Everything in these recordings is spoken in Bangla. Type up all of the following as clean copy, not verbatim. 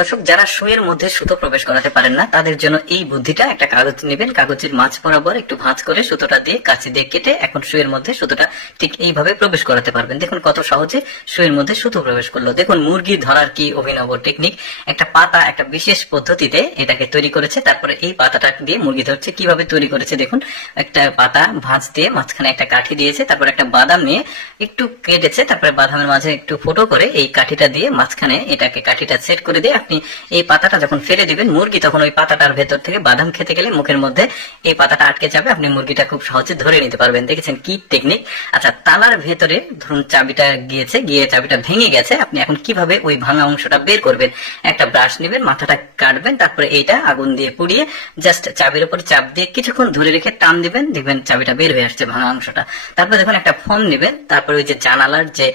দর্শক, যারা শুয়ের মধ্যে সুতো প্রবেশ করাতে পারেন না তাদের জন্য এই বুদ্ধিটা। একটা কাগজ নেবেন, কাগজের মাঝ বরাবর একটু ভাঁজ করে সুতোটা দিয়ে কাঁচি দিয়ে কেটে এখন শুয়ের মধ্যে সুতোটা ঠিক এইভাবে প্রবেশ করাতে পারবেন। দেখুন কত সহজে শুয়ের মধ্যে সুতো প্রবেশ করলো। দেখুন মুরগি ধরার কি অভিনব টেকনিক। একটা পাতা একটা বিশেষ পদ্ধতিতে এটাকে তৈরি করেছে, তারপরে এই পাতাটা দিয়ে মুরগি ধরছে। কিভাবে তৈরি করেছে দেখুন, একটা পাতা ভাঁজ দিয়ে মাঝখানে একটা কাঠি দিয়েছে, তারপর একটা বাদাম নিয়ে একটু কেটেছে, তারপরে বাদামের মাঝে একটু ফুটো করে এই কাঠিটা দিয়ে মাঝখানে এটাকে কাঠিটা সেট করে দিয়ে আপনি এই পাতাটা যখন ফেলে দিবেন, মুরগি তখন ওই পাতাটার ভেতর থেকে বাদাম খেতে গেলে মুখের মধ্যে এই পাতাটা আটকে যাবে, আপনি মুরগিটা খুব সহজে ধরে নিতে পারবেন। দেখেছেন কি টেকনিক। আচ্ছা, তালার ভেতরে ধরুন চাবিটা গিয়ে চাবিটা ভেঙে গেছে, আপনি এখন কিভাবে ওই ভাঙা অংশটা বের করবেন? একটা ব্রাশ নেবেন, মাথাটা কাটবেন, তারপরে এইটা আগুন দিয়ে পুড়িয়ে জাস্ট চাবির উপর চাপ দিয়ে কিছুক্ষণ ধরে রেখে টান দিবেন, দেখবেন চাবিটা বের হয়ে আসছে ভাঙা অংশটা। তারপরে দেখুন একটা ফোম নেবেন, তারপরে ওই যে জানালার যে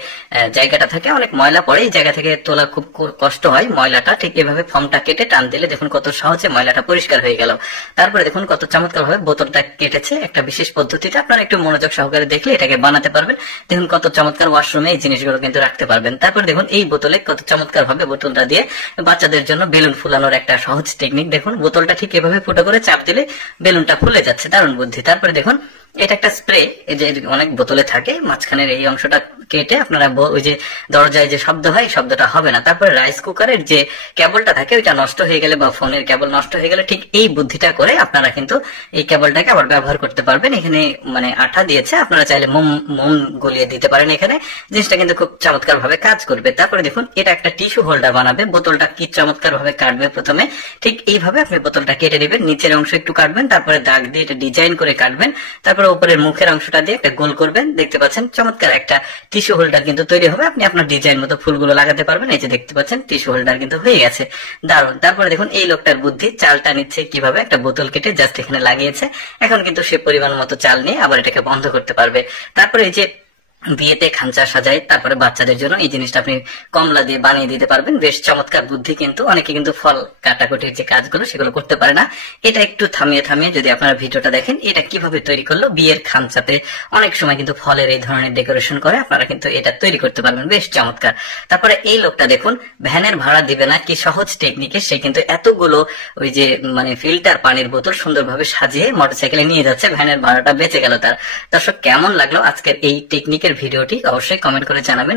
জায়গাটা থাকে অনেক ময়লা পড়ে, এই জায়গা থেকে তোলা খুব কষ্ট হয় ময়লাটা, ঠিক এভাবে ফর্মটা কেটে টান দিলে দেখুন কত সহজে ময়লাটা পরিষ্কার হয়ে গেল। তারপরে দেখুন কত চমৎকার ভাবে বোতলটা কেটেছে একটা বিশেষ পদ্ধতিতে। আপনারা একটু মনোযোগ সহকারে দেখলে এটাকে বানাতে পারবেন। দেখুন কত চমৎকার, ওয়াশরুমে এই জিনিসগুলো কিন্তু রাখতে পারবেন। তারপর দেখুন এই বোতলে কত চমৎকার ভাবে বোতলটা দিয়ে বাচ্চাদের জন্য বেলুন ফুলানোর একটা সহজ টেকনিক। দেখুন বোতলটা ঠিক এভাবে ফুটো করে চাপ দিলে বেলুনটা ফুলে যাচ্ছে, দারুণ বুদ্ধি। তারপরে দেখুন এটা একটা স্প্রে, এই যে অনেক বোতলে থাকে, মাঝখানের এই অংশটা কেটে আপনারা ওই যে দরজায় যে শব্দ হয় শব্দটা হবে না। তারপরে রাইস কুকারের যে কেবলটা থাকে ওইটা নষ্ট হয়ে গেলে বা ফোনের কেবল নষ্ট হয়ে গেলে ঠিক এই বুদ্ধিটা করে আপনারা কিন্তু এই কেবলটাকে আবার ব্যবহার করতে পারবেন। এখানে মানে আঠা দিয়েছে, আপনারা চাইলে মোম গলিয়ে দিতে পারেন এখানে, জিনিসটা কিন্তু খুব চমৎকার ভাবে কাজ করবে। তারপরে দেখুন এটা একটা টিস্যু হোল্ডার বানাবে। বোতলটা কি চমৎকার ভাবে কাটবে, প্রথমে ঠিক এইভাবে আপনি বোতলটা কেটে নেবেন, নিচের অংশ একটু কাটবেন, তারপরে দাগ দিয়ে এটা ডিজাইন করে কাটবেন, তারপরে উপরের মুখের অংশটা দিয়ে একটা গোল করবেন। দেখতে পাচ্ছেন চমৎকার একটা টিস্যু হোল্ডার কিন্তু তৈরি হবে। আপনি আপনার ডিজাইন মতো ফুলগুলো লাগাতে পারবেন। এই যে দেখতে পাচ্ছেন টিস্যু হোল্ডার কিন্তু হয়ে গেছে, দারুণ। তারপরে দেখুন এই লোকটার বুদ্ধি, চালটা নিচ্ছে কিভাবে, একটা বোতল কেটে জাস্ট এখানে লাগিয়েছে। এখন কিন্তু সে পরিমাণ মতো চাল নিয়ে আবার এটাকে বন্ধ করতে পারবে। তারপরে এই যে বিয়েতে খাঞ্চা সাজায়, তারপরে বাচ্চাদের জন্য এই জিনিসটা আপনি কমলা দিয়ে বানিয়ে দিতে পারবেন। বেশ চমৎকার বুদ্ধি কিন্তু। অনেকে কিন্তু ফল কাটাকুটির যে কাজগুলো সেগুলো করতে পারে না। এটা একটু থামিয়ে থামিয়ে যদি আপনারা ভিডিওটা দেখেন এটা কিভাবে তৈরি করলো, বিয়ের খাঞ্চাতে অনেক সময় কিন্তু ফলের এই ধরনের ডেকোরেশন করে, আপনারা কিন্তু এটা তৈরি করতে পারবেন, বেশ চমৎকার। তারপরে এই লোকটা দেখুন ভ্যানের ভাড়া দিবে না, কি সহজ টেকনিকে সে কিন্তু এতগুলো ওই যে মানে ফিল্টার পানির বোতল সুন্দরভাবে সাজিয়ে মোটরসাইকেলে নিয়ে যাচ্ছে, ভ্যানের ভাড়াটা বেঁচে গেল তার। দর্শক, কেমন লাগলো আজকের এই টেকনিকের ভিডিওটি অবশ্যই কমেন্ট করে জানাবেন।